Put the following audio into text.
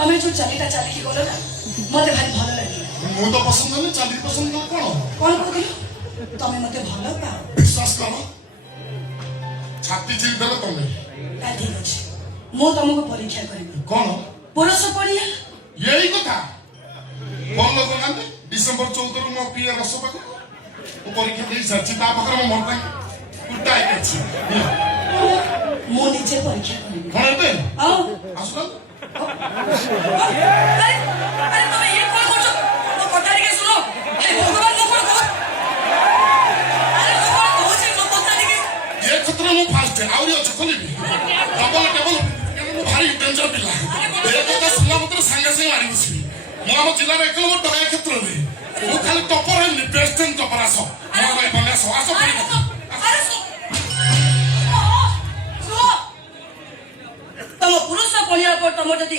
तमे जो चलीटा चलिकी गलो ना मते भारी भल लागिला मो तो पसंद नहीं चाली पसंद नहीं कोन कहलो तमे मते भल पाओ विश्वास करो छाती चिल देले तमे ठीक अछि मो तुमको परीक्षा करबी कौन पुरुष पड़िया यही कथा कौन लोग ना डिसेंबर 14 मो पिए रस पाक वो परीक्षा दे सच्ची ता पाकर मो मन ପାଇଁ कुटा है अछि मो नीचे परीक्षा करबी कौन बे आओ आसुन अरे तुम ये कौन करछो तो कटारी के सुनो हे भगवान मो कोन कहो अरे मो कोन कहू छी मो कटारी के ये खतरा मो फास्ट है आउरी अछि खोलिबी डबल टेबल मो भारी डेंजर पिला ए कथा सुनला मत संगे संगे मारी बसबी मो हम जिल्ला रे एक नंबर टका क्षेत्र दे मो खाली टपर है बेस्ट एंड टपर आसो मो भाई बने आसो आसो पड़ी अरे सो तुम पुरुष पड़िया पर तुम जदी